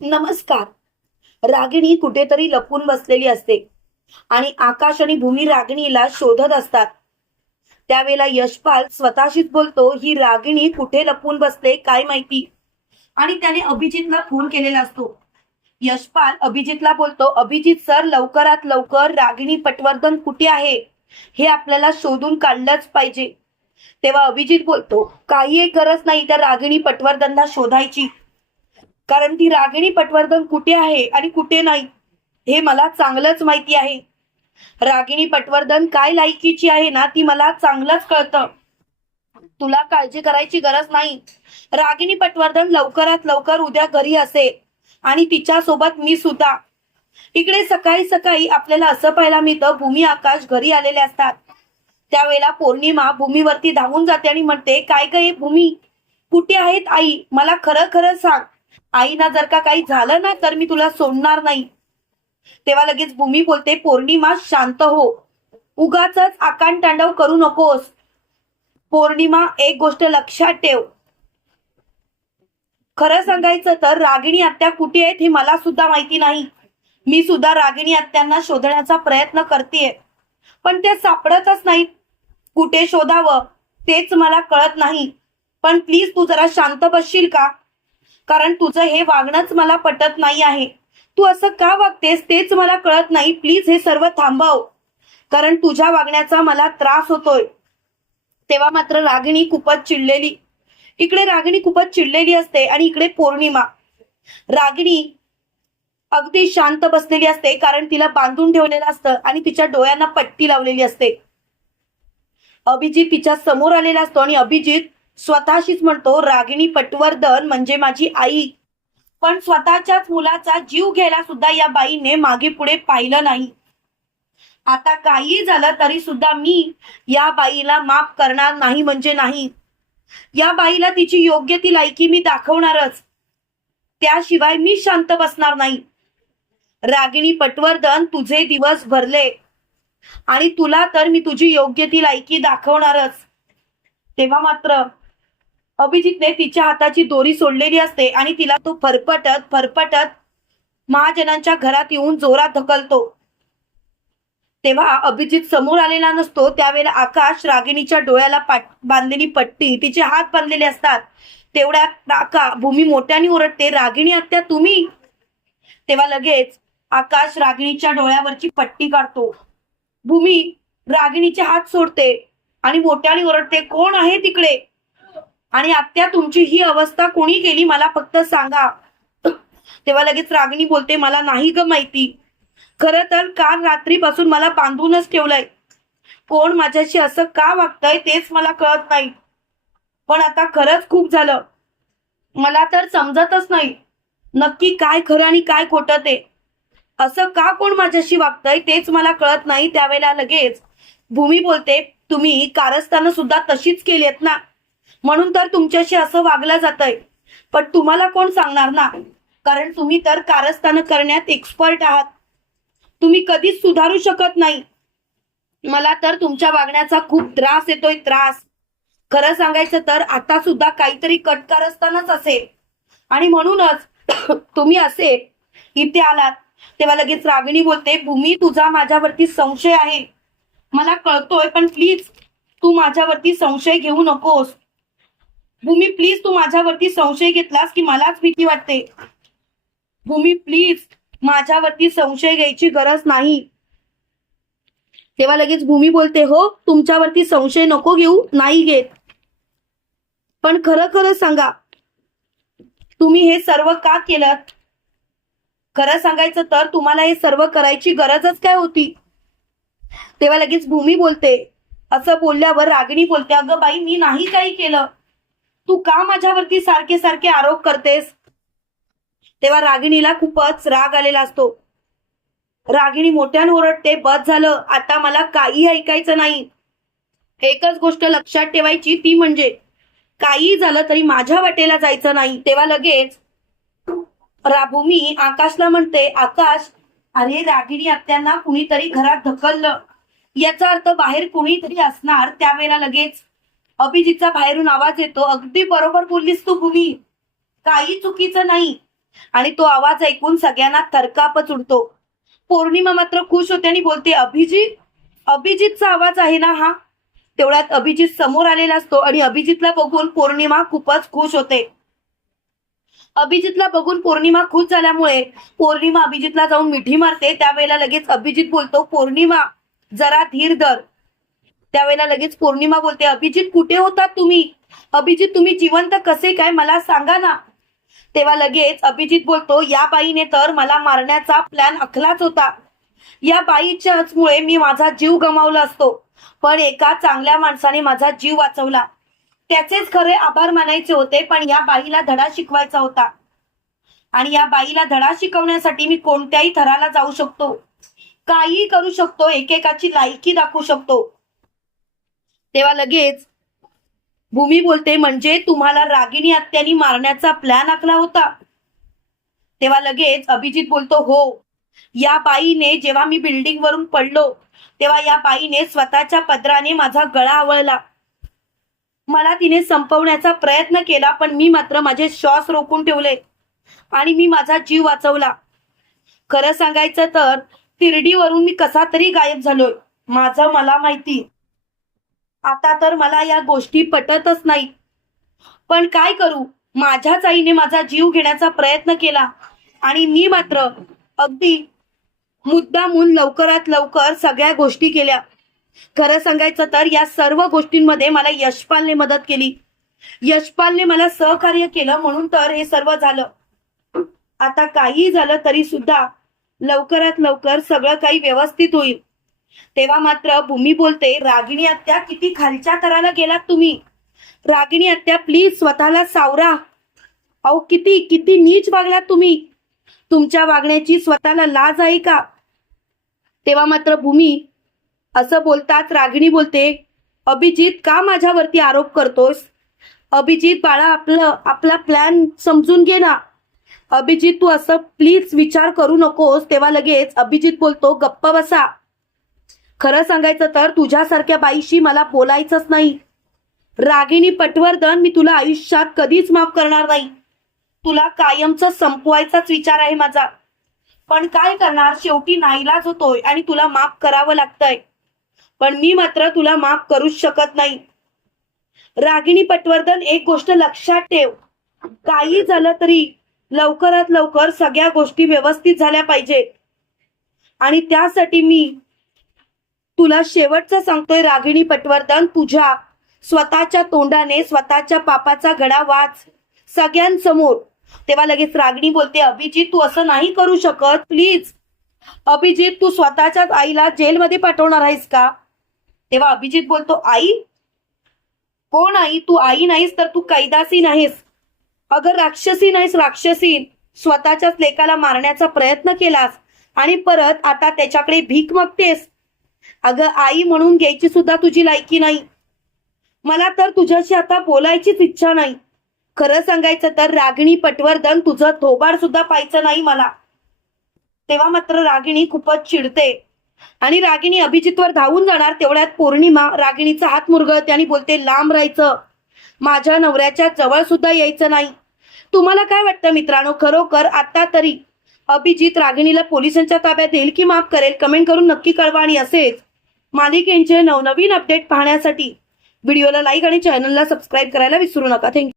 नमस्कार. रागिणी कुठेतरी लपून बसलेली असते आणि आकाश आणि भूमी रागिणीला शोधत असतात. त्यावेळेला यशपाल स्वतःशीच बोलतो ही रागिणी कुठे लपून बसते काय माहिती? आणि त्याने अभिजितला फोन केलेला असतो. यशपाल अभिजितला बोलतो अभिजित सर लवकरात लवकर रागिणी पटवर्धन कुठे आहे? हे आपल्याला शोधून काढलंच पाहिजे. तेव्हा अभिजित बोलतो काही एक गरज नाही त्या रागिणी पटवर्धनला शोधायची. कारण ती रागिणी पटवर्धन कुठे आहे आणि कुठे नाही हे मला चांगलंच माहिती आहे. रागिणी पटवर्धन काय लायकीची आहे ना ती मला चांगलंच कळतं. तुला काळजी करायची गरज नाही. रागिणी पटवर्धन लवकरात लवकर उद्या घरी असेल आणि तिच्या सोबत मी सुद्धा. इकडे सकाळी सकाळी आपल्याला असं पाहायला मिळतं भूमी आकाश घरी आलेले असतात. त्यावेळेला पौर्णिमा भूमीवरती धावून जाते आणि म्हणते काय काय भूमी? कुठे आहेत आई? मला खरं खरं सांग. आईना जर का काही झालं ना तर मी तुला सोडणार नाही. तेव्हा लगेच भूमी बोलते पौर्णिमा शांत हो. उगाच आकांड तांडव करू नकोस. पौर्णिमा एक गोष्ट लक्षात ठेव. खरं सांगायचं तर रागिणी आत्या कुठे आहेत हे मला सुद्धा माहिती नाही. मी सुद्धा रागिणी आत्यांना शोधण्याचा प्रयत्न करतेय. पण ते सापडतच नाहीत. कुठे शोधावं तेच मला कळत नाही. पण प्लीज तू जरा शांत बसशील का? कारण तुझं हे वागणंच मला पटत नाही आहे. तू असं का वागतेस तेच मला कळत नाही. प्लीज हे सर्व थांबव. कारण तुझ्या वागण्याचा मला त्रास होतोय. तेव्हा मात्र रागिणी खूपच चिडलेली. इकडे रागिणी खूपच चिडलेली असते आणि इकडे पौर्णिमा. रागिणी अगदी शांत बसलेली असते कारण तिला बांधून ठेवलेलं असतं आणि तिच्या डोळ्यांना पट्टी लावलेली असते. अभिजित तिच्या समोर आलेला असतो आणि अभिजित स्वतःशीच म्हणतो रागिणी पटवर्धन म्हणजे माझी आई. पण स्वतःच्याच मुलाचा जीव घ्यायला सुद्धा या बाईने मागे पुढे पाहिलं नाही. आता काही झालं तरी सुद्धा मी या बाईला माफ करणार नाही म्हणजे नाही. या बाईला तिची योग्य ती लायकी मी दाखवणारच. त्याशिवाय मी शांत बसणार नाही. रागिणी पटवर्धन तुझे दिवस भरले. आणि तुला तर मी तुझी योग्य ती लायकी दाखवणारच. तेव्हा मात्र अभिजितने तिच्या हाताची दोरी सोडलेली असते आणि तिला तो फरफटत फरफटत महाजनांच्या घरात येऊन जोरात धकलतो तेव्हा अभिजित समोर आलेला नसतो. त्यावेळेला आकाश रागिणीच्या डोळ्याला बांधलेली पट्टी तिचे हात बांधलेले असतात. तेवढ्यात नाका भूमी मोठ्याने ओरडते रागिणी आत्या तुम्ही? तेव्हा लगेच आकाश रागिणीच्या डोळ्यावरची पट्टी काढतो. भूमी रागिणीचे हात सोडते आणि मोठ्याने ओरडते कोण आहे तिकडे? आणि आत्या तुमची ही अवस्था कोणी केली मला फक्त सांगा. तेव्हा लगेच रागिणी बोलते मला नाही ग माहिती. खर तर काल रात्रीपासून मला बांधूनच ठेवलंय. कोण माझ्याशी असं का वागतंय तेच मला कळत नाही. पण आता खरंच खूप झालं. मला तर समजतच नाही. नक्की काय खरं आणि काय खोटं ते. असं का कोण माझ्याशी वागतंय तेच मला कळत नाही त्यावेळेला लगेच. भूमी बोलते तुम्ही कारस्थानं सुद्धा तशीच केली आहेत ना. म्हणून तर तुमच्याशी असं वागलं जातंय. पण तुम्हाला कोण सांगणार ना? कारण तुम्ही तर कारस्थानं करण्यात एक्सपर्ट आहात. तुम्ही कधीच सुधारू शकत नाही. मला तर तुमच्या वागण्याचा खूप त्रास येतोय त्रास. खरं सांगायचं तर आता सुद्धा काहीतरी कटकार असतानाच असेल. आणि म्हणूनच तुम्ही असे इथे आलात तेव्हा लगेच रागिणी बोलते भूमी तुझा माझ्यावरती संशय आहे. मला कळतोय पण प्लीज तू माझ्यावरती संशय घेऊ नकोस. भूमी प्लीज तू माझ्यावरती संशय घेतलास की मलाच भीती वाटते? भूमी प्लीज माझ्यावरती संशय घ्यायची गरज नाही. तेव्हा लगेच भूमी बोलते हो तुमच्यावरती संशय नको घेऊ नाही घेत. पण खरं खरं सांगा तुम्ही हे सर्व का केलं खरं सांगायचं तर तुम्हाला हे सर्व करायची गरजच काय होती? तेव्हा लगेच भूमी बोलते असं बोलल्यावर रागिणी बोलते अगं बाई मी नाही काही केलं. तू का माझ्यावरती सारखे सारखे आरोप करतेस? तेव्हा रागिणीला खूपच राग आलेला असतो. रागिणी मोठ्यानं ओरडते बस झालं आता मला काही ऐकायचं नाही. एकच गोष्ट लक्षात ठेवायची ती म्हणजे काही झालं तरी माझ्या वाटेला जायचं नाही. तेव्हा लगेच राभूमी आकाशला म्हणते आकाश अरे रागिणी आत्यांना कुणीतरी घरात ढकललं. याचा अर्थ बाहेर कुणीतरी असणार त्यावेळेला लगेच. अभिजितचा बाहेरून आवाज येतो. अगदी बरोबर बोललीस तू भूमी काही चुकीचं नाही. आणि तो आवाज ऐकून सगळ्यांना थरकापच उडतो. पौर्णिमा मात्र खुश होते आणि बोलते अभिजित अभिजितचा आवाज आहे ना हा? तेवढ्यात अभिजित समोर आलेला असतो आणि अभिजितला बघून पौर्णिमा खूपच खुश होते. अभिजितला बघून पौर्णिमा खुश झाल्यामुळे पौर्णिमा अभिजितला जाऊन मिठी मारते. त्यावेळेला लगेच अभिजित बोलतो पौर्णिमा जरा धीर धर. त्यावेळेला लगेच पौर्णिमा बोलते अभिजित कुठे होता तुम्ही? अभिजित तुम्ही जिवंत कसे काय? मला सांगा ना. तेव्हा लगेच अभिजित बोलतो या बाईने तर मला मारण्याचा प्लॅन आखलाच होता. या बाईच्याच मुळे मी माझा जीव गमावला असतो. पण एका चांगल्या माणसाने माझा जीव वाचवला. त्याचेच खरे आभार मानायचे होते पण या बाईला धडा शिकवायचा होता. आणि या बाईला धडा शिकवण्यासाठी मी कोणत्याही थराला जाऊ शकतो. काहीही करू शकतो एकेकाची लायकी दाखवू शकतो. तेव्हा लगेच भूमी बोलते म्हणजे तुम्हाला रागिणी आत्यानी मारण्याचा प्लॅन आखला होता? तेव्हा लगेच अभिजित बोलतो हो या बाईने जेव्हा मी बिल्डिंग वरून पडलो तेव्हा या बाईने स्वतःच्या पदराने माझा गळा आवळला. मला तिने संपवण्याचा प्रयत्न केला पण मी मात्र माझे श्वास रोखून ठेवले आणि मी माझा जीव वाचवला. खरं सांगायचं तर तिरडीवरून मी कसा तरी गायब झालोय. माझं मला माहिती आता तर मला या गोष्टी पटतच नाही. पण काय करू? माझ्याच आईने माझा जीव घेण्याचा प्रयत्न केला. आणि मी मात्र अगदी मुद्दामून लवकरात लवकर सगळ्या गोष्टी केल्या. खरं सांगायचं तर या सर्व गोष्टींमध्ये मला यशपालने मदत केली. यशपालने मला सहकार्य केलं म्हणून तर हे सर्व झालं. आता काही झालं तरी सुद्धा लवकरात लवकर सगळं काही व्यवस्थित होईल. तेव्हा मात्र भूमी बोलते रागिणी आत्या किती खालच्या तराला गेलात तुम्ही? रागिणी आत्या प्लीज स्वतःला सावरा. अहो किती किती नीच वागलात तुम्ही? तुमच्या वागण्याची स्वतःला लाज आहे का? तेव्हा मात्र भूमी असं बोलताच रागिणी बोलते अभिजित का माझ्यावरती आरोप करतोस अभिजित बाळा आपलं आपला प्लॅन समजून घे ना. अभिजित तू असं प्लीज विचार करू नकोस. तेव्हा लगेच अभिजित बोलतो गप्प बसा. खरं सांगायचं तर तुझ्यासारख्या बाईशी मला बोलायचंच नाही. रागिणी पटवर्धन मी तुला आयुष्यात कधीच माफ करणार नाही. तुला कायमच संपवायचाच विचार आहे माझा. पण काय करणार? शेवटी नाईलाज होतोय आणि तुला माफ करावं लागतंय. पण मी मात्र तुला माफ करूच शकत नाही. रागिणी पटवर्धन एक गोष्ट लक्षात ठेव. काही झालं तरी लवकरात लवकर सगळ्या गोष्टी व्यवस्थित झाल्या पाहिजेत. आणि त्यासाठी मी तुला शेवटचं सांगतोय रागिणी पटवर्धन तुझ्या स्वतःच्या तोंडाने स्वतःच्या पापाचा घडा वाच. सगळ्यांसमोर. तेव्हा लगेच रागिणी बोलते अभिजित तू असं नाही करू शकत प्लीज अभिजित तू स्वतःच्याच आईला जेलमध्ये पाठवणार आहेस का? तेव्हा अभिजित बोलतो आई? कोण आई? तू आई नाहीस तर तू कैदासी नाहीस. अगर राक्षसी नाहीस राक्षसी. स्वतःच्याच लेकाला मारण्याचा प्रयत्न केलास आणि परत आता त्याच्याकडे भीक मागतेस. अगं आई म्हणून घ्यायची सुद्धा तुझी लायकी नाही. मला तर तुझ्याशी आता बोलायचीच इच्छा नाही. खरं सांगायचं तर रागिणी पटवर्धन तुझं थोबाड सुद्धा पाहायचं नाही मला. तेव्हा मात्र रागिणी खूपच चिडते. आणि रागिणी अभिजितवर धावून जाणार तेवढ्यात पौर्णिमा रागिणीचा हात मुरगळते आणि बोलते लांब राहायचं. माझ्या नवऱ्याच्या जवळ सुद्धा यायचं नाही. तुम्हाला काय वाटतं मित्रांनो? खरोखर आता तरी अभिजित रागिणीला पोलिसांच्या ताब्यात देईल की माफ करेल कमेंट करून नक्की कळवा आणि असेच. मालिकेंचे नवनवीन अपडेट पाहण्यासाठी व्हिडिओला लाईक आणि चॅनलला सबस्क्राईब करायला विसरू नका. थँक्यू